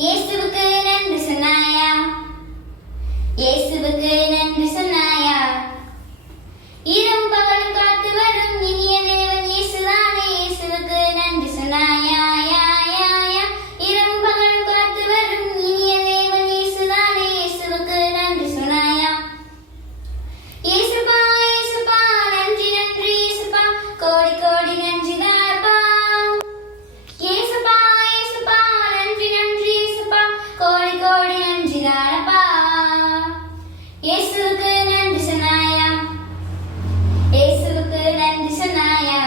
இயேசுவுக்கு நன்றி சொன்னாயா? இயேசுவுக்கு நன்றி சொன்னாயா? இரவும் பகலும் காத்து வரும் இனிய தேவன் இயேசுதானே. இயேசுவுக்கு நன்றி சொன்னாயா? யா யா யா. இரவும் பகலும் காத்து வரும் இனிய தேவன் இயேசுதானே. இயேசுவுக்கு நன்றி சொன்னாயா? இயேசுப்பா இயேசுப்பா நன்றி நன்றி இயேசுப்பா, கோடி கோடி நன்றி தானப்பா. இயேசுப்பா இயேசுப்பா நன்றி நன்றி இயேசுப்பா, கோடி கோடி நன்றி தானப்பா. இயேசுவுக்கு நன்றி சொன்னாயா? இயேசுவுக்கு நன்றி சொன்னாயா?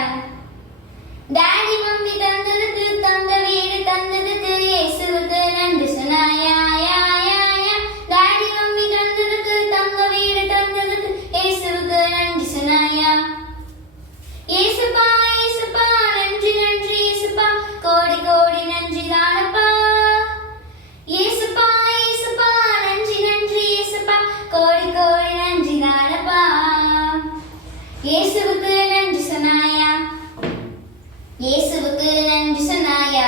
டாடி மம்மி தந்ததுக்கு, தங்க வீடு தந்ததுக்கு இயேசுவுக்கு நன்றி சொன்னாயா? யா யா யா. டாடி மம்மி தந்ததுக்கு, தங்க வீடு தந்ததுக்கு இயேசுவுக்கு நன்றி சொன்னாயா? இயேசுப்பா இயேசுப்பா நன்றி நன்றி இயேசுப்பா, கோடி கோடி நன்றி தானப்பா. இயேசுப்பா இயேசுப்பா நன்றி நன்றி இயேசுப்பா, கோடி கோடி நன்றி தானப்பா. இயேசுவுக்கு நன்றி சொன்னாயா? இயேசுவுக்கு நன்றி சொன்னாயா?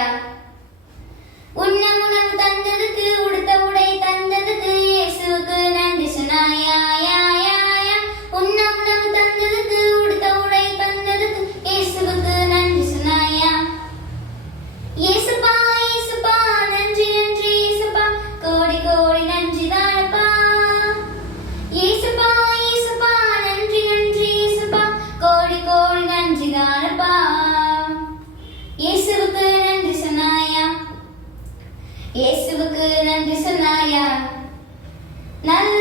உண்ண உணவு தந்ததுக்கு, உடுத்த உடை தந்ததுக்கு இயேசுவுக்கு நன்றி சொன்னாயா? யா யா யா. உண்ண உணவு தந்ததுக்கு, உடுத்த உடை தந்ததுக்கு இயேசுவுக்கு நன்றி சொன்னாயா? இயேசுப்பா இயேசுப்பா நன்றி நன்றி இயேசுப்பா, கோடி கோடி நன்றி தானப்பா. இயேசுப்பா இயேசுப்பா நன்றி நன்றி இயேசுப்பா, கோடி கோடி நன்றி தானப்பா. இயேசுவுக்கு நன்றி சொன்னாயா? இயேசுவுக்கு நன்றி சொன்னாயா? நல்ல